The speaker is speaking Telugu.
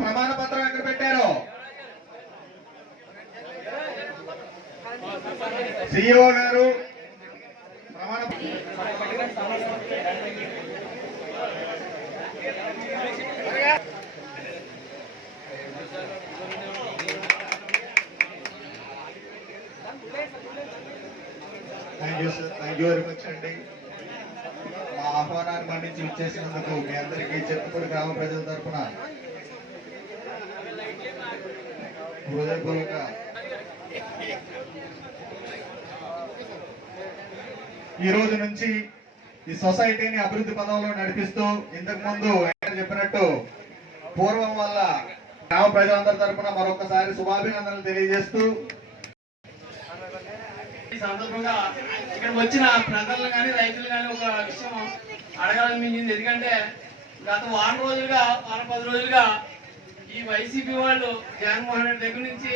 ప్రమాణ పత్రం ఎక్కడ పెట్టారు? సిఇఓ గారు ప్రమాణ thank you sir, thank you very much అండి. మా ఆహ్వానాన్ని మన్నించి ఇచ్చేసినందుకు మీ అందరికీ చెప్పుపూడి గ్రామ ప్రజల తరఫున హృదయపూర్వక ఈ రోజు నుంచి ఈ సొసైటీని అభివృద్ధి పదంలో నడిపిస్తూ ఇంతకు ముందు చెప్పినట్టు పూర్వం వల్ల గ్రామ ప్రజలందరి తరఫున మరొకసారి శుభాభినందనలు తెలియజేస్తూ ఈ సందర్భంగా ఇక్కడ వచ్చిన ప్రజలు కానీ రైతులు కానీ ఒక విషయం అడగాలనిపించింది. ఎందుకంటే గత వారం 10 రోజులుగా ఈ వైసీపీ వాళ్ళు జగన్మోహన్ రెడ్డి దగ్గర నుంచి